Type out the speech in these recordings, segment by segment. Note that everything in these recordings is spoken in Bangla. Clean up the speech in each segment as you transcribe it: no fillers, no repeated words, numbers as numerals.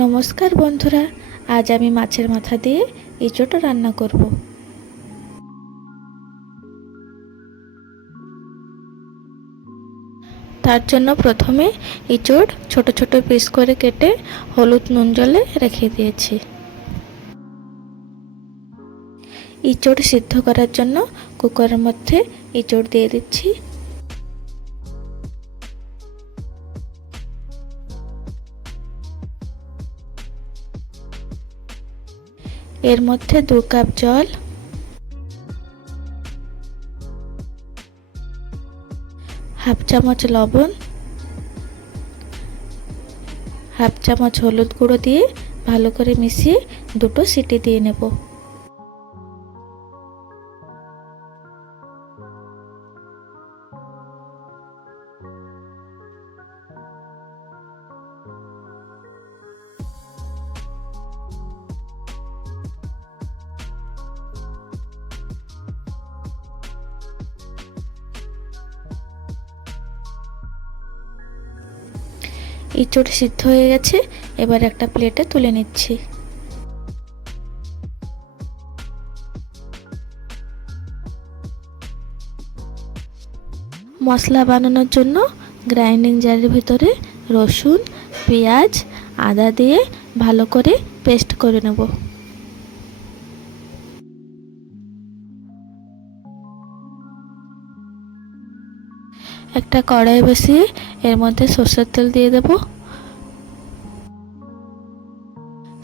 নমস্কার বন্ধুরা, আজ আমি মাছের মাথা দিয়ে ইঁচড় রান্না করব। তার জন্য প্রথমে ইঁচড় ছোট ছোট পিস করে কেটে হলুদ নুন জলে রেখে দিয়েছি। ইঁচড় সিদ্ধ করার জন্য কুকারের মধ্যে ইঁচড় দিয়ে দিচ্ছি। এর মধ্যে 2 কাপ জল, হাফ চামচ লবণ, হাফ চামচ হলুদ গুঁড়ো দিয়ে ভালো করে মিশিয়ে 2টো সিটি দিয়ে নেব। ইঁচড় সিদ্ধ হয়ে গেছে, এবার একটা প্লেটে তুলে নিচ্ছি। মশলা বানানোর জন্য গ্রাইন্ডিং জারের ভিতরে রসুন, পেঁয়াজ, আদা দিয়ে ভালো করে পেস্ট করে নেব। একটা কড়াই বসিয়ে এর মধ্যে সরষের তেল দিয়ে দেব।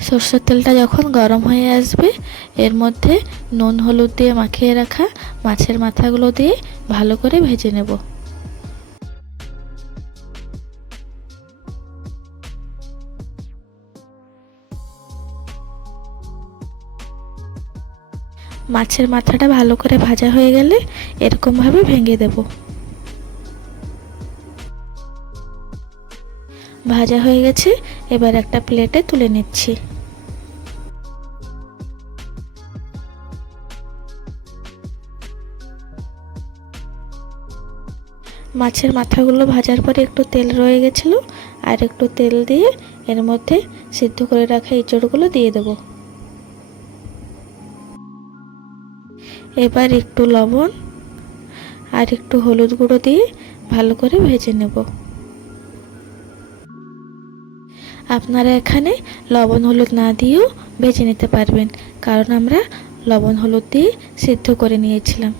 সরষের তেলটা যখন গরম হয়ে আসবে, এর মধ্যে নুন হলুদ দিয়ে মাখিয়ে রাখা মাছের মাথাগুলো দিয়ে ভালো করে ভেজে নেব। মাছের মাথাটা ভালো করে ভাজা হয়ে গেলে এরকমভাবে ভেঙে দেব। ভাজা হয়ে গেছে, এবার একটা প্লেটে তুলে নিচ্ছি। মাছের মাথাগুলো ভাজার পরে একটু তেল রয়ে গেছিল, আর একটু তেল দিয়ে এর মধ্যে সিদ্ধ করে রাখা ইঁচড়গুলো দিয়ে দেব। এবার একটু লবণ আর একটু হলুদ গুঁড়ো দিয়ে ভালো করে ভেজে নেব। আপনারা এখানে লবণ হলুদ না দিয়েও ভেজে নিতে পারবেন, কারণ আমরা লবণ হলুদ দিয়ে সিদ্ধ করে নিয়েছিলাম।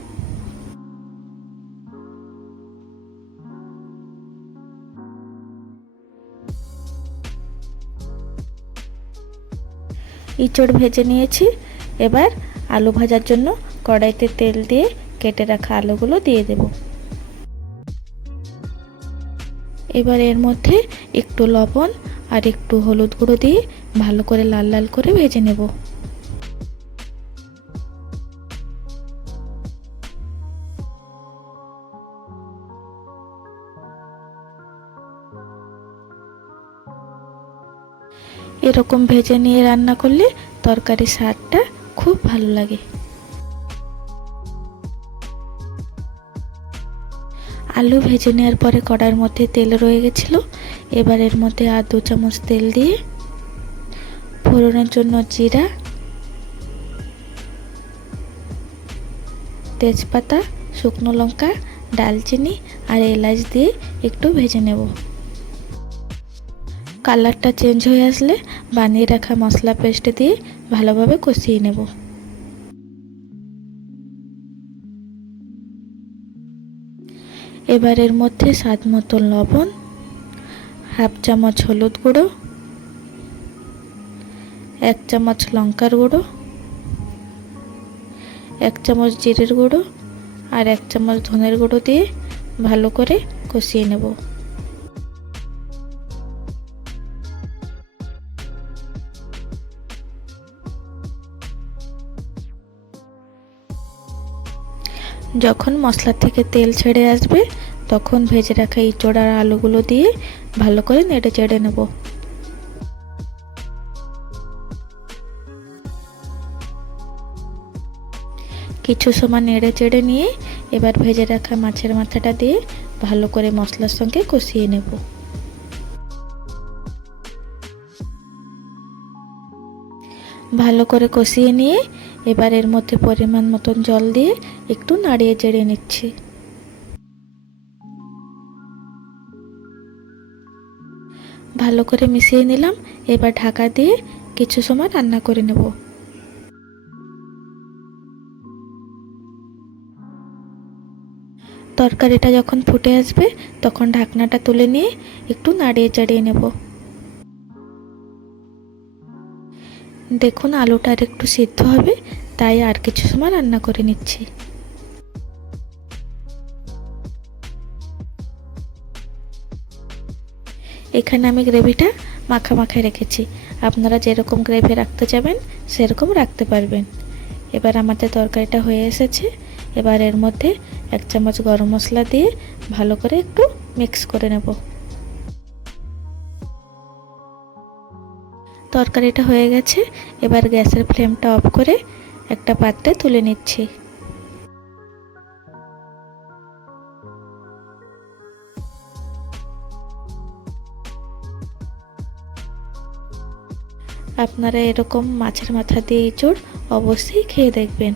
ইঁচড় ভেজে নিয়েছি, এবার আলু ভাজার জন্য কড়াইতে তেল দিয়ে কেটে রাখা আলুগুলো দিয়ে দেব। এবার এর মধ্যে একটু লবণ আর একটু হলুদ গুঁড়ো দিয়ে ভালো করে লাল লাল করে ভেজে নেব। এরকম ভেজে নিয়ে রান্না করলে তরকারির স্বাদটা খুব ভালো লাগে। আলু ভেজে নেওয়ার পরে কড়াইয়ের মধ্যে তেল রয়ে গেছিল, এবার এর মধ্যে আর 2 চামচ তেল দিয়ে ফোড়নের জন্য জিরা, তেজপাতা, শুকনো লঙ্কা, ডালচিনি আর এলাচ দিয়ে একটু ভেজে নেব। কালারটা চেঞ্জ হয়ে আসলে বানিয়ে রাখা মশলা পেস্ট দিয়ে ভালোভাবে কষিয়ে নেব। এবার এর মধ্যে স্বাদ মতো লবণ, হাফ চামচ হলুদ গুঁড়ো, 1 চামচ লঙ্কার গুঁড়ো, 1 চামচ জিরের গুঁড়ো আর 1 চামচ ধনের গুঁড়ো দিয়ে ভালো করে কষিয়ে নেব। যখন মশলা থেকে তেল ছেড়ে আসবে, তখন ভেজে রাখা ইঁচড় আর আলুগুলো দিয়ে ভালো করে নেড়ে চেড়ে নেব। কিছু সময় নেড়ে চেড়ে নিয়ে এবার ভেজে রাখা মাছের মাথাটা দিয়ে ভালো করে মশলার সঙ্গে কষিয়ে নেব। ভালো করে কষিয়ে নিয়ে এবার এর মধ্যে পরিমাণ মতন জল দিয়ে একটু নাড়িয়ে চেড়ে নিচ্ছি। ভালো করে মিশিয়ে নিলাম। এবার ঢাকা দিয়ে কিছু সময় রান্না করে নেব। তরকারিটা যখন ফুটে আসবে তখন ঢাকনাটা তুলে নিয়ে একটু নাড়িয়ে চাড়িয়ে নেব। দেখুন আলুটা আর একটু সিদ্ধ হবে, তাই আর কিছু সময় রান্না করে নিচ্ছি। এখানে আমি গ্রেভিটা মাখা মাখায় রেখেছি। আপনারা যেরকম গ্রেভি রাখতে চাবেন সেরকম রাখতে পারবেন। এবার আমাদের তরকারিটা হয়ে এসেছে। এবার এর মধ্যে 1 চামচ গরম মশলা দিয়ে ভালো করে একটু মিক্স করে নেব। তরকারিটা হয়ে গেছে। এবার গ্যাসের ফ্লেমটা অফ করে একটা পাত্রে তুলে নিচ্ছি। আপনারা এরকম মাছের মাথা দিয়ে এঁচোড় অবশ্যই খেয়ে দেখবেন।